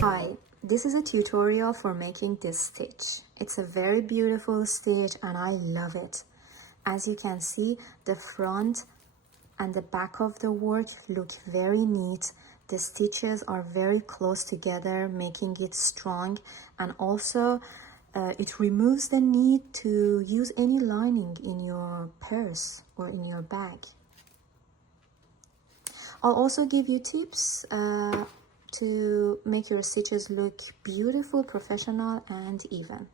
Hi, this is a tutorial for making this stitch. It's a very beautiful stitch and I love it. As you can see, the front and the back of the work look very neat. The stitches are very close together, making it strong, and also it removes the need to use any lining in your purse or in your bag. I'll also give you tips to make your stitches look beautiful, professional, and even.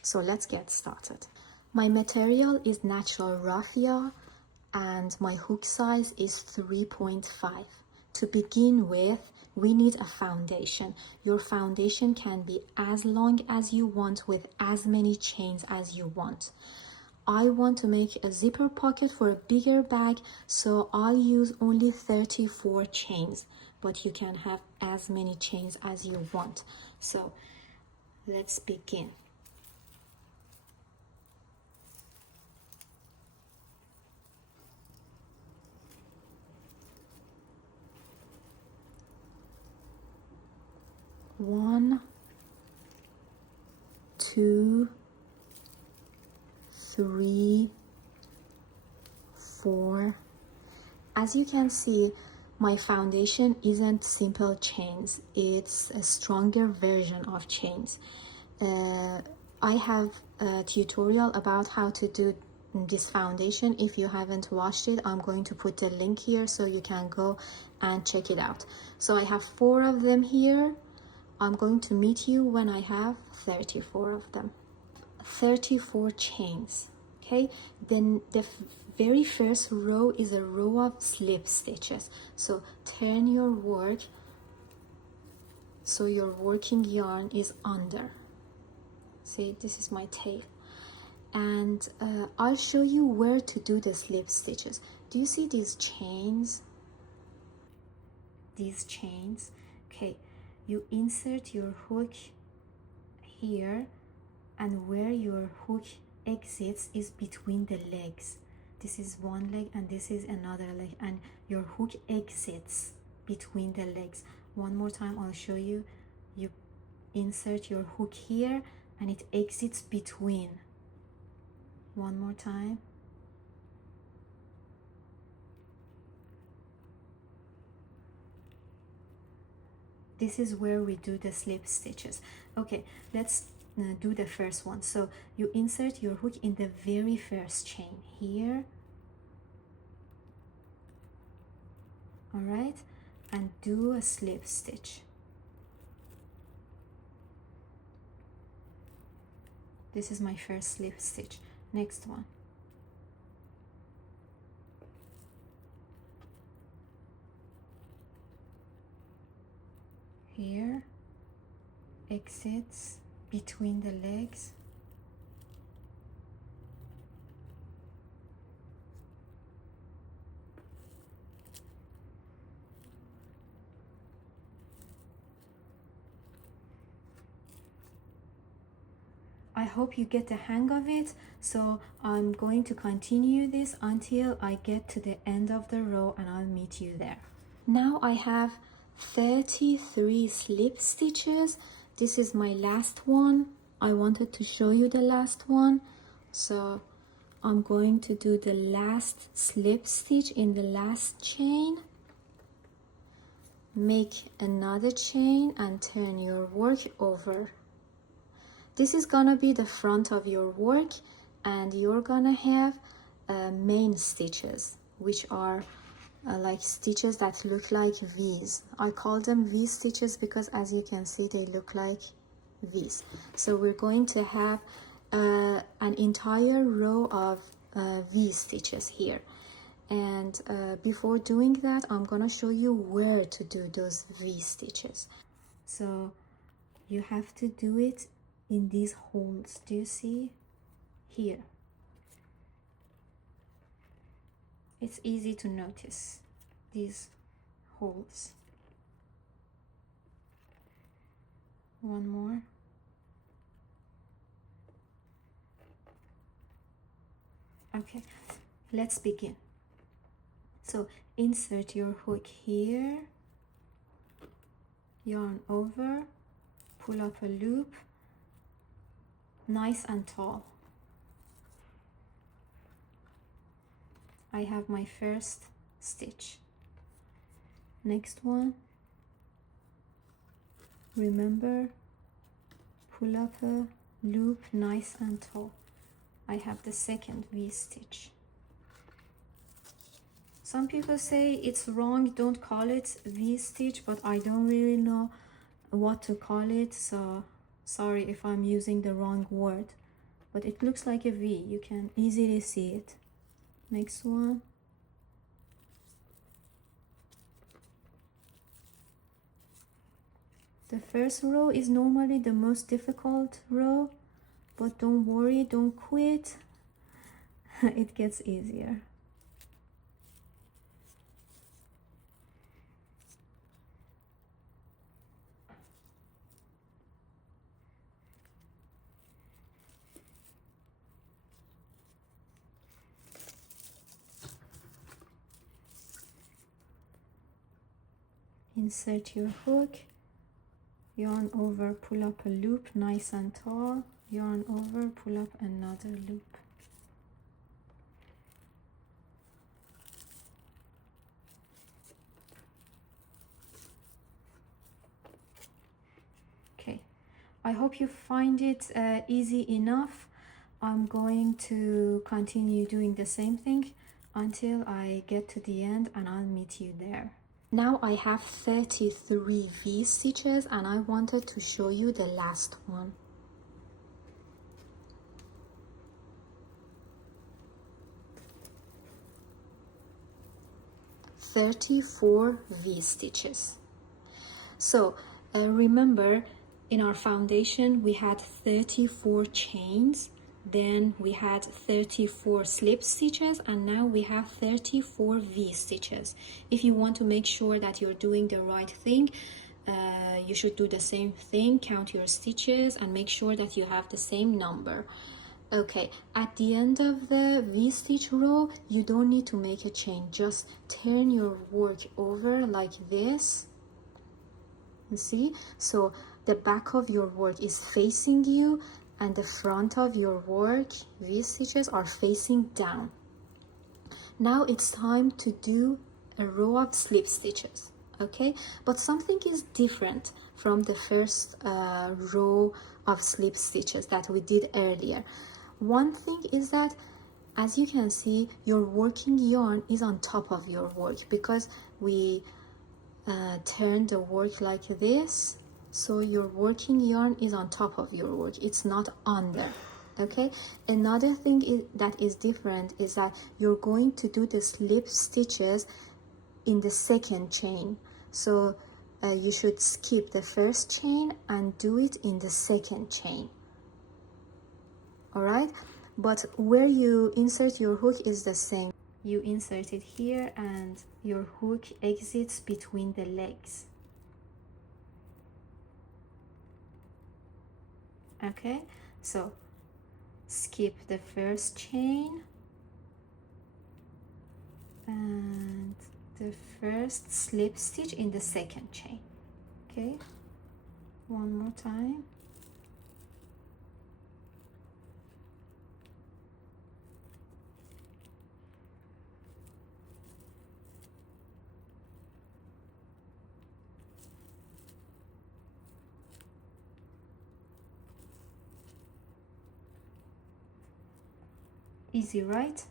So let's get started. My material is natural raffia and my hook size is 3.5. To begin with, we need a foundation. Your foundation can be as long as you want with as many chains as you want. I want to make a zipper pocket for a bigger bag, so I'll use only 34 chains, but you can have as many chains as you want. So let's begin. One, two, three, four. As you can see, my foundation isn't simple chains, it's a stronger version of chains. I have a tutorial about how to do this foundation. If you haven't watched it, I'm going to put the link here so you can go and check it out. So I have 4 of them here. I'm going to meet you when I have 34 of them. 34 chains. Okay, then the very first row is a row of slip stitches. So turn your work so your working yarn is under. See, this is my tail, and I'll show you where to do the slip stitches. Do you see these chains? These chains. Okay, you insert your hook here, and where your hook exits is between the legs. This is one leg and this is another leg, and your hook exits between the legs. One more time, I'll show you. You insert your hook here and it exits between. One more time. This is where we do the slip stitches. Okay, let's do the first one. So you insert your hook in the very first chain here. All right, and do a slip stitch. This is my first slip stitch. Next one. Here, exits between the legs. I hope you get the hang of it. So I'm going to continue this until I get to the end of the row and I'll meet you there. Now I have 33 slip stitches. This is my last one. I wanted to show you the last one, so I'm going to do the last slip stitch in the last chain. Make another chain and turn your work over. This is gonna be the front of your work, and you're gonna have main stitches, which are like stitches that look like V's. I call them V stitches because, as you can see, they look like V's. So we're going to have an entire row of V stitches here. And before doing that, I'm gonna show you where to do those V stitches. So you have to do it in these holes. Do you see here? It's easy to notice these holes. One more. Okay, let's begin. So insert your hook here, yarn over, pull up a loop, nice and tall. I have my first stitch. Next one, remember, pull up a loop, nice and tall. I have the second V-stitch. Some people say it's wrong, don't call it V-stitch, but I don't really know what to call it, so sorry if I'm using the wrong word. But it looks like a V, you can easily see it. Next one. The first row is normally the most difficult row, but don't worry, don't quit. It gets easier. Insert your hook, yarn over, pull up a loop, nice and tall, yarn over, pull up another loop. Okay, I hope you find it easy enough. I'm going to continue doing the same thing until I get to the end, and I'll meet you there. Now I have 33 V stitches and I wanted to show you the last one. (34 V stitches. So remember, in our foundation we had 34 chains, then we had 34 slip stitches, and now we have 34 V stitches. If you want to make sure that you're doing the right thing, you should do the same thing, count your stitches and make sure that you have the same number. Okay, at the end of the V-stitch row, you don't need to make a chain, just turn your work over like this. You see? So the back of your work is facing you and the front of your work, V-stitches, are facing down. Now it's time to do a row of slip stitches, okay? But something is different from the first row of slip stitches that we did earlier. One thing is that, as you can see, your working yarn is on top of your work because we turn the work like this. So your working yarn is on top of your work, it's not under, okay? Another thing that is different is that you're going to do the slip stitches in the second chain. So you should skip the first chain and do it in the second chain. All right, but where you insert your hook is the same. You insert it here and your hook exits between the legs. Okay, so skip the first chain and the first slip stitch in the second chain. Okay, one more time. Easy, right?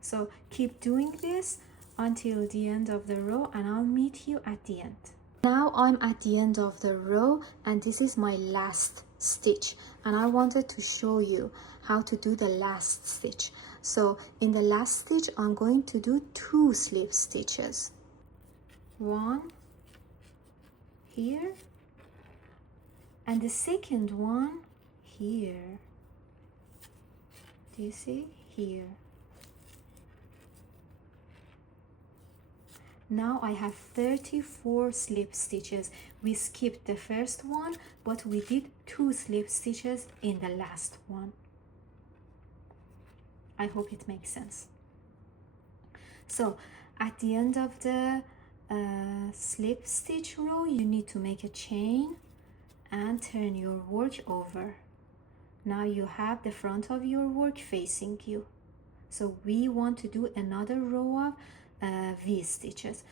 So keep doing this until the end of the row and I'll meet you at the end. Now I'm at the end of the row and this is my last stitch, and I wanted to show you how to do the last stitch. So in the last stitch I'm going to do 2 slip stitches. One here and the second one here. Do you see? Here. Now I have 34 slip stitches. We skipped the first one, but we did 2 slip stitches in the last one. I hope it makes sense. So At the end of the slip stitch row, you need to make a chain and turn your work over. Now you have the front of your work facing you. So we want to do another row of V stitches.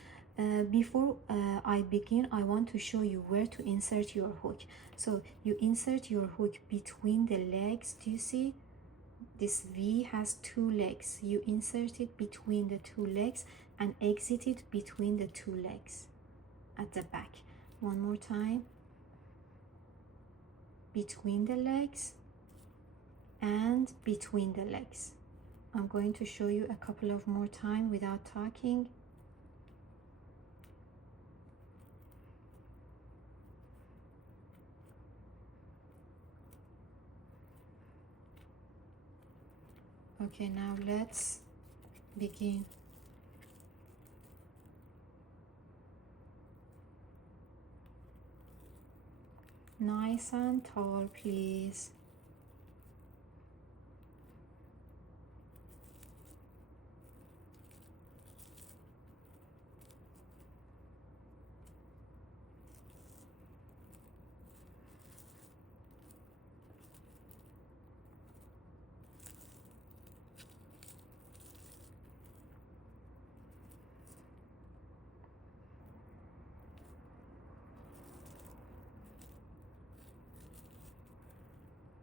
Before I begin, I want to show you where to insert your hook. So you insert your hook between the legs. Do you see? This V has two legs. You insert it between the two legs and exit it between the two legs at the back. One more time. Between the legs and between the legs. I'm going to show you a couple of more times without talking. Okay, now let's begin. Nice and tall, please.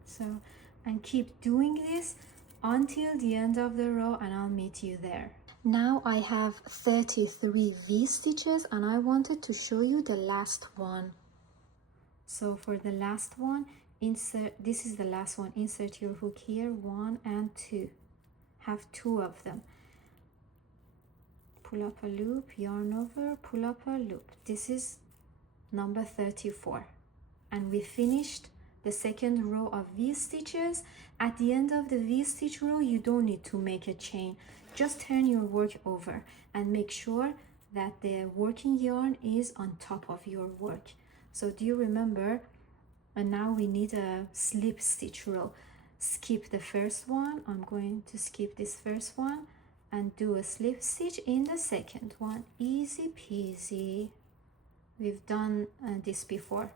So, and keep doing this until the end of the row, and I'll meet you there. Now I have 33 V stitches and I wanted to show you the last one. So for the last one, this is the last one. Insert your hook here, 1 and 2. Have 2 of them. Pull up a loop, yarn over, pull up a loop. This is number 34. And we finished the second row of V stitches. At the end of the V stitch row, you don't need to make a chain. Just turn your work over and make sure that the working yarn is on top of your work. So do you remember? And now we need a slip stitch row. Skip the first one. I'm going to skip this first one and do a slip stitch in the second one. Easy peasy. We've done this before.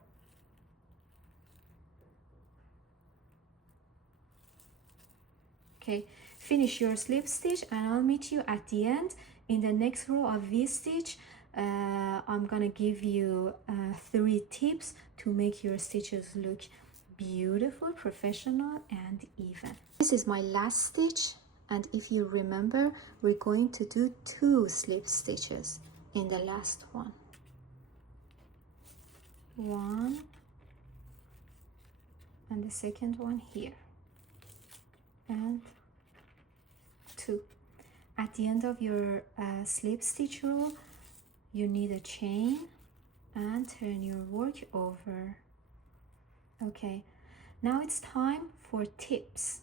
Okay, finish your slip stitch and I'll meet you at the end. In the next row of V stitch, I'm gonna give you 3 tips to make your stitches look beautiful, professional and even. This is my last stitch, and if you remember, we're going to do 2 slip stitches in the last one. 1 and the second one here, and 2. At the end of your slip stitch row, you need a chain and turn your work over. Okay, now it's time for tips.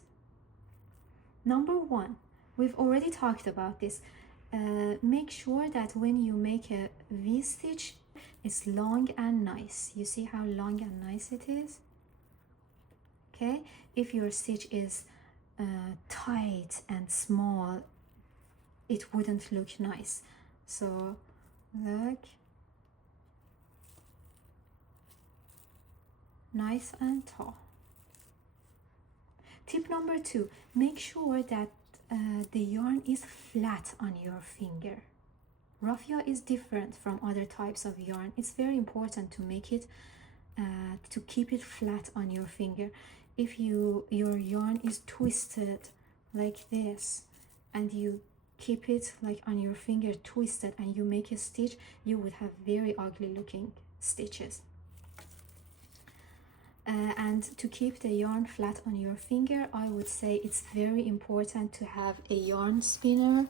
Number 1, we've already talked about this. Make sure that when you make a V stitch, it's long and nice. You see how long and nice it is? Okay, if your stitch is tight and small, it wouldn't look nice. So look, nice and tall. Tip number 2, make sure that the yarn is flat on your finger. Raffia is different from other types of yarn. It's very important to make it to keep it flat on your finger. If your yarn is twisted like this and you keep it like on your finger twisted and you make a stitch, you would have very ugly looking stitches. And to keep the yarn flat on your finger, I would say it's very important to have a yarn spinner.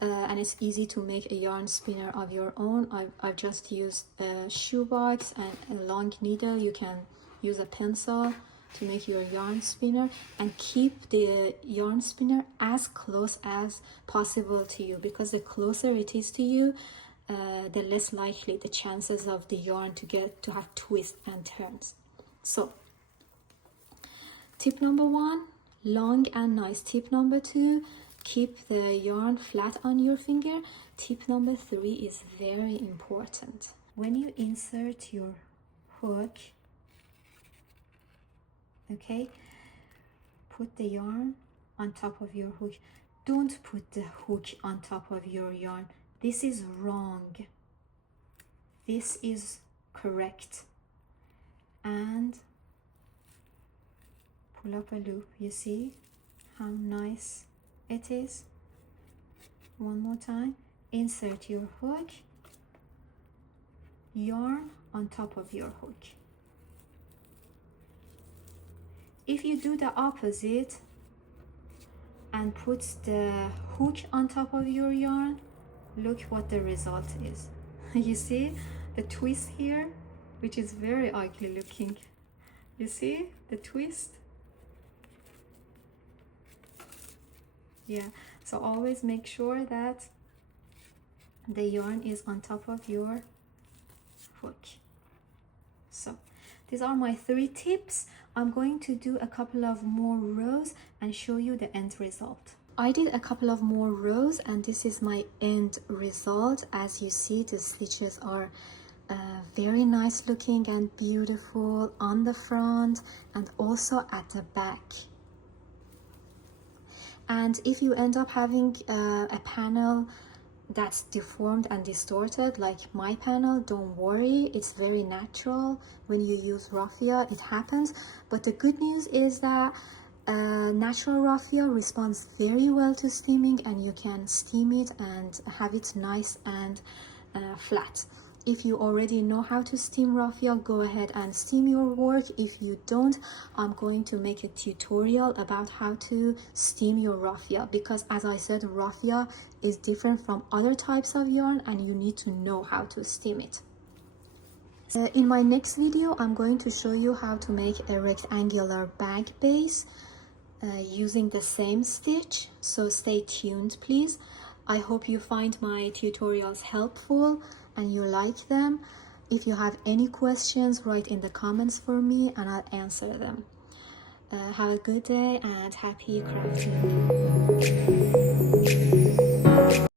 And it's easy to make a yarn spinner of your own. I've just used a shoebox and a long needle. You can use a pencil to make your yarn spinner, and keep the yarn spinner as close as possible to you, because the closer it is to you, the less likely the chances of the yarn to have twists and turns. So tip number 1, long and nice. Tip number 2, keep the yarn flat on your finger. Tip number 3 is very important. When you insert your hook, okay, put the yarn on top of your hook. Don't put the hook on top of your yarn. This is wrong. This is correct. And pull up a loop. You see how nice it is? One more time. Insert your hook, yarn on top of your hook. If you do the opposite and put the hook on top of your yarn, look what the result is. You see the twist here, which is very ugly looking. You see the twist? Yeah, so always make sure that the yarn is on top of your hook. So these are my 3 tips. I'm going to do a couple of more rows and show you the end result. I did a couple of more rows and this is my end result. As you see, the stitches are very nice looking and beautiful on the front and also at the back. And if you end up having a panel that's deformed and distorted like my panel, don't worry, it's very natural. When you use raffia, it happens. But the good news is that natural raffia responds very well to steaming, and you can steam it and have it nice and flat. If you already know how to steam raffia, go ahead and steam your work. If you don't, I'm going to make a tutorial about how to steam your raffia, because as I said, raffia is different from other types of yarn and you need to know how to steam it. In my next video, I'm going to show you how to make a rectangular bag base using the same stitch, so stay tuned please. I hope you find my tutorials helpful and you like them. If you have any questions, write in the comments for me and I'll answer them. Have a good day and happy crafting.